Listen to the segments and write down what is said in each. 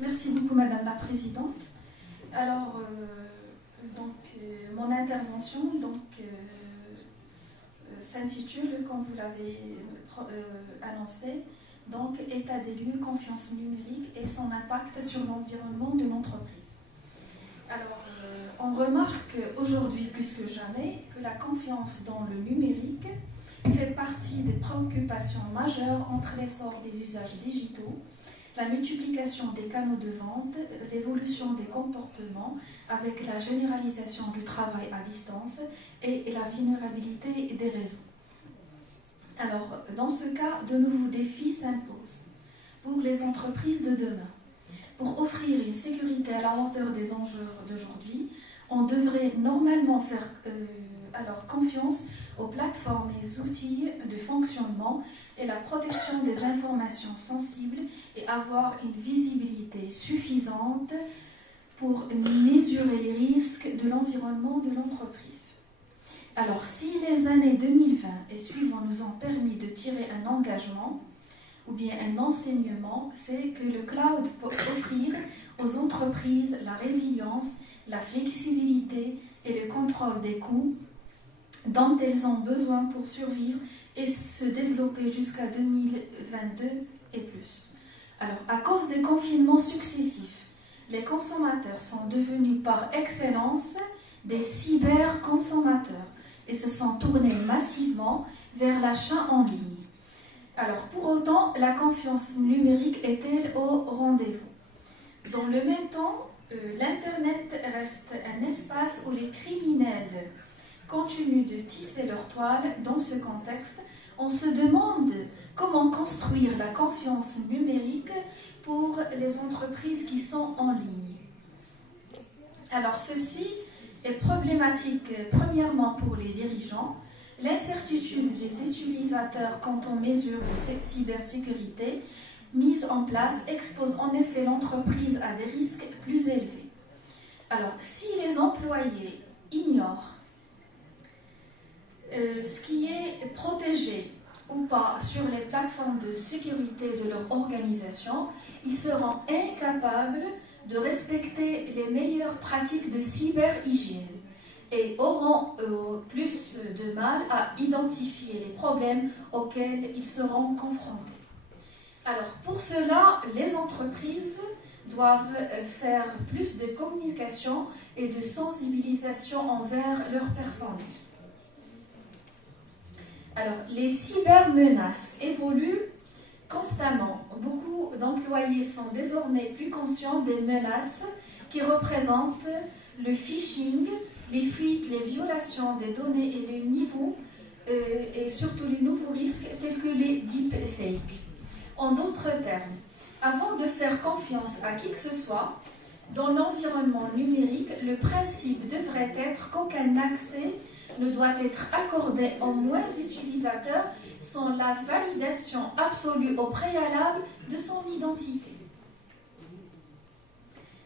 Merci beaucoup, Madame la Présidente. Alors, mon intervention s'intitule, comme vous l'avez annoncé, donc état des lieux, confiance numérique et son impact sur l'environnement de l'entreprise. Alors, on remarque aujourd'hui plus que jamais que la confiance dans le numérique fait partie des préoccupations majeures entre l'essor des usages digitaux, la multiplication des canaux de vente, l'évolution des comportements avec la généralisation du travail à distance et la vulnérabilité des réseaux. Alors, dans ce cas, de nouveaux défis s'imposent pour les entreprises de demain. Pour offrir une sécurité à la hauteur des enjeux d'aujourd'hui, on devrait normalement faire confiance aux plateformes et outils de fonctionnement et la protection des informations sensibles et avoir une visibilité suffisante pour mesurer les risques de l'environnement de l'entreprise. Alors, si les années 2020 et suivants nous ont permis de tirer un engagement ou bien un enseignement, c'est que le cloud peut offrir aux entreprises la résilience, la flexibilité et le contrôle des coûts dont elles ont besoin pour survivre et se développer jusqu'à 2022 et plus. Alors, à cause des confinements successifs, les consommateurs sont devenus par excellence des cyberconsommateurs et se sont tournés massivement vers l'achat en ligne. Alors, pour autant, la confiance numérique est-elle au rendez-vous? Dans le même temps, l'Internet reste un espace où les criminels continuent de tisser leur toile. Dans ce contexte, on se demande comment construire la confiance numérique pour les entreprises qui sont en ligne. Alors, ceci est problématique premièrement pour les dirigeants. L'incertitude des utilisateurs quant aux mesures de cybersécurité mises en place expose en effet l'entreprise à des risques plus élevés. Alors, si les employés ignorent ce qui est protégé ou pas sur les plateformes de sécurité de leur organisation, ils seront incapables de respecter les meilleures pratiques de cyberhygiène et auront plus de mal à identifier les problèmes auxquels ils seront confrontés. Alors, pour cela, les entreprises doivent faire plus de communication et de sensibilisation envers leur personnel. Alors, les cybermenaces évoluent constamment. Beaucoup d'employés sont désormais plus conscients des menaces qui représentent le phishing, les fuites, les violations des données et les niveaux, et surtout les nouveaux risques tels que les deepfakes. En d'autres termes, avant de faire confiance à qui que ce soit, dans l'environnement numérique, le principe devrait être qu'aucun accès ne doit être accordé aux moins utilisateurs sans la validation absolue au préalable de son identité.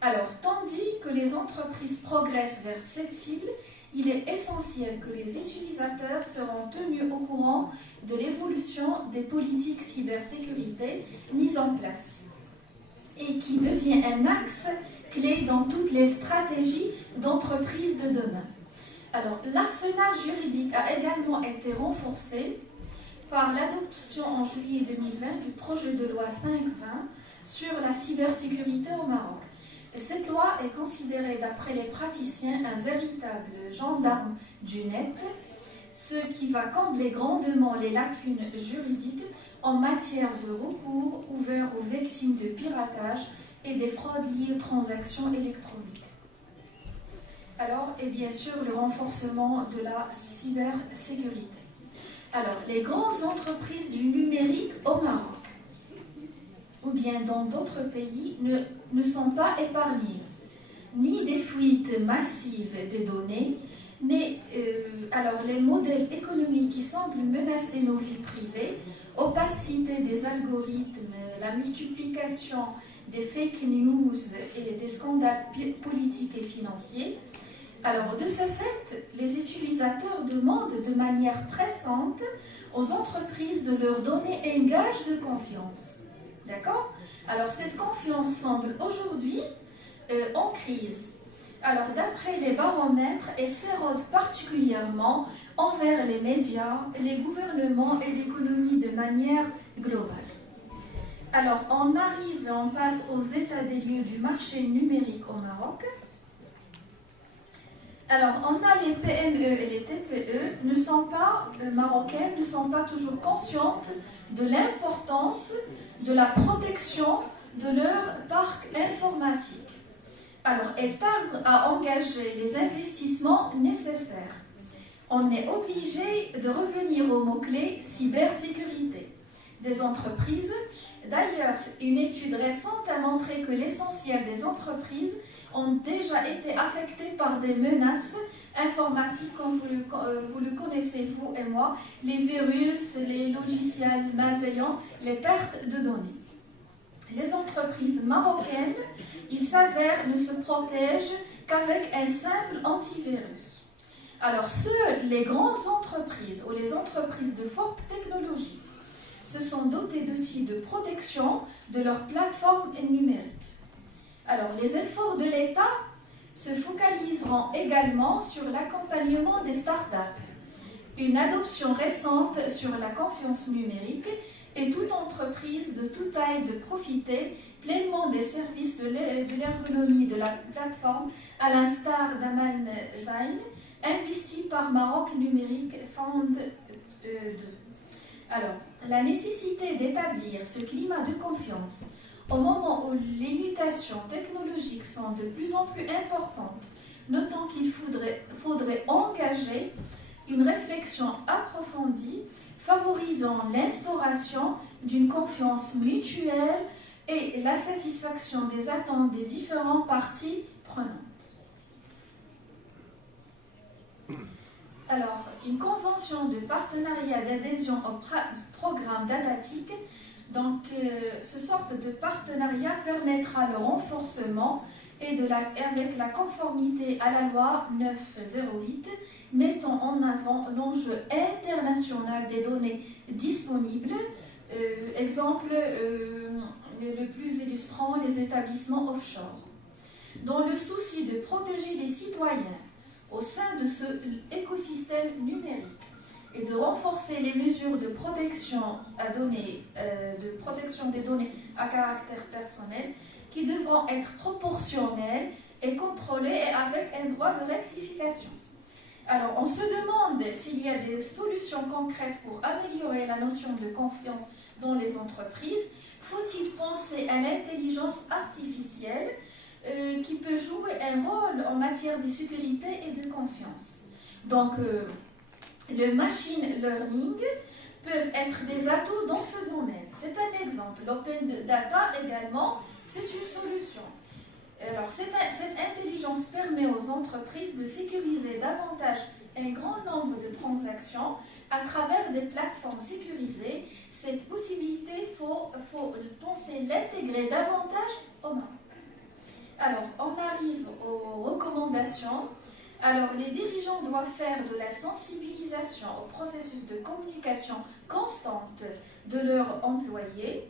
Alors, tandis que les entreprises progressent vers cette cible, il est essentiel que les utilisateurs seront tenus au courant de l'évolution des politiques cybersécurité mises en place et qui devient un axe clé dans toutes les stratégies d'entreprise de demain. Alors, l'arsenal juridique a également été renforcé par l'adoption en juillet 2020 du projet de loi 520 sur la cybersécurité au Maroc. Et cette loi est considérée d'après les praticiens un véritable gendarme du net, ce qui va combler grandement les lacunes juridiques en matière de recours ouvert aux victimes de piratage et des fraudes liées aux transactions électroniques. Alors, et bien sûr, le renforcement de la cybersécurité. Alors, les grandes entreprises du numérique au Maroc ou bien dans d'autres pays ne sont pas épargnées, ni des fuites massives des données, ni alors les modèles économiques qui semblent menacer nos vies privées, opacité des algorithmes, la multiplication des fake news et des scandales politiques et financiers. Alors, de ce fait, les utilisateurs demandent de manière pressante aux entreprises de leur donner un gage de confiance. D'accord? Alors cette confiance semble aujourd'hui en crise. Alors d'après les baromètres, elle s'érode particulièrement envers les médias, les gouvernements et l'économie de manière globale. Alors on passe aux états des lieux du marché numérique au Maroc. Alors, on a les PME et les TPE marocaines ne sont pas toujours conscientes de l'importance de la protection de leur parc informatique. Alors, elles tardent à engager les investissements nécessaires. On est obligé de revenir au mot-clé cybersécurité des entreprises. D'ailleurs, une étude récente a montré que l'essentiel des entreprises ont déjà été affectés par des menaces informatiques, comme vous le connaissez, vous et moi, les virus, les logiciels malveillants, les pertes de données. Les entreprises marocaines, il s'avère, ne se protègent qu'avec un simple antivirus. Alors, seules les grandes entreprises ou les entreprises de forte technologie se sont dotées d'outils de protection de leur plateforme numérique. Alors, les efforts de l'État se focaliseront également sur l'accompagnement des startups, une adoption récente sur la confiance numérique et toute entreprise de toute taille de profiter pleinement des services de l'ergonomie de la plateforme, à l'instar d'Aman Zain, investi par Maroc Numérique Fund 2. Alors, la nécessité d'établir ce climat de confiance au moment où les mutations technologiques sont de plus en plus importantes, notons qu'il faudrait engager une réflexion approfondie favorisant l'instauration d'une confiance mutuelle et la satisfaction des attentes des différentes parties prenantes. Alors, une convention de partenariat d'adhésion au programme DataTIC, donc ce sorte de partenariat permettra le renforcement et avec la conformité à la loi 908, mettant en avant l'enjeu international des données disponibles. Exemple le plus illustrant, les établissements offshore. Dans le souci de protéger les citoyens au sein de ce écosystème numérique et de renforcer les mesures de protection des données à caractère personnel qui devront être proportionnelles et contrôlées avec un droit de rectification. Alors, on se demande s'il y a des solutions concrètes pour améliorer la notion de confiance dans les entreprises. Faut-il penser à l'intelligence artificielle qui peut jouer un rôle en matière de sécurité et de confiance? Donc, le machine learning peuvent être des atouts dans ce domaine. C'est un exemple. L'open data également, c'est une solution. Alors, cette intelligence permet aux entreprises de sécuriser davantage un grand nombre de transactions à travers des plateformes sécurisées. Cette possibilité, il faut penser l'intégrer davantage au Maroc. Alors, on arrive aux recommandations. Alors, les dirigeants doivent faire de la sensibilisation au processus de communication constante de leurs employés.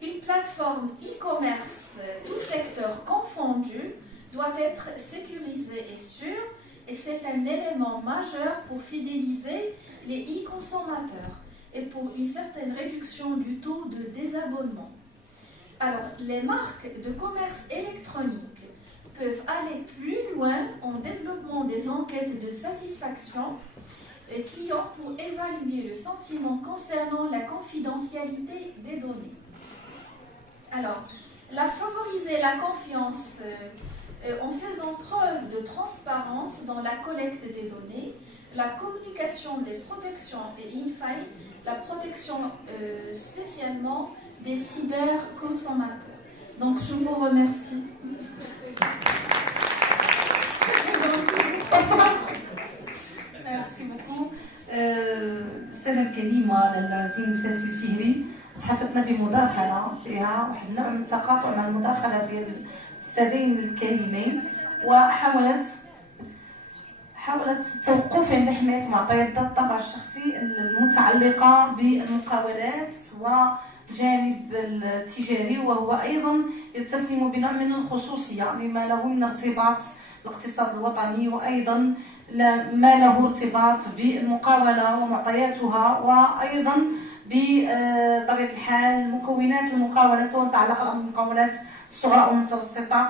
Une plateforme e-commerce, tout secteur confondu, doit être sécurisée et sûre, et c'est un élément majeur pour fidéliser les e-consommateurs et pour une certaine réduction du taux de désabonnement. Alors, les marques de commerce électronique peuvent aller plus loin en développant des enquêtes de satisfaction client pour évaluer le sentiment concernant la confidentialité des données. Alors, favoriser la confiance en faisant preuve de transparence dans la collecte des données, la communication des protections et in fine, la protection spécialement des cyberconsommateurs. Donc, je vous remercie. Merci beaucoup. السنة الكريمة للزين فاسي الفهري تحفتنا بمداخلة فيها واحد النوع من التقاطع مع المداخلة ديال الأستاذين الكريمين، وحاولت التوقف عند حماية المعطيات ذات الطابع الشخصي المتعلقة بالمقاولات الجانب التجاري، وهو أيضا يتسم بنوع من الخصوصية لما له من ارتباط بالاقتصاد الوطني، وأيضا ما له ارتباط بالمقاولة ومعطياتها، وأيضا بطبيعة الحال مكونات المقاولة سواء تعلق بالمقاولات الصغرى أو المتوسطة.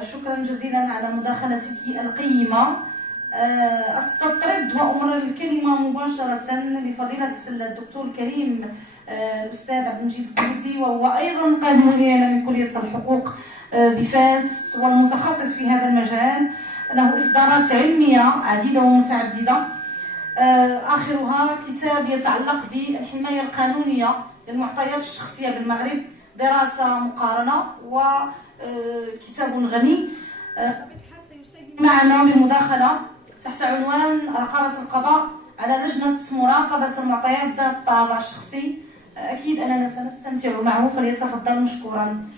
شكرا جزيلا على مداخلتك القيمة. أستطرد وأمر الكلمة مباشرة لفضيلة الدكتور الكريم الأستاذ عبد المجيد الكرزي، وهو أيضا قانوني من كلية الحقوق بفاس والمتخصص في هذا المجال، له إصدارات علمية عديدة ومتعددة، آخرها كتاب يتعلق بالحماية القانونية للمعطيات الشخصية بالمغرب، دراسة مقارنة، وكتاب غني. سيساهم معنا بمداخلة تحت عنوان رقابة القضاء على لجنة مراقبة المعطيات ذات الطابع الشخصي. أكيد أننا سنستمتع معه، فليتفضل مشكورا.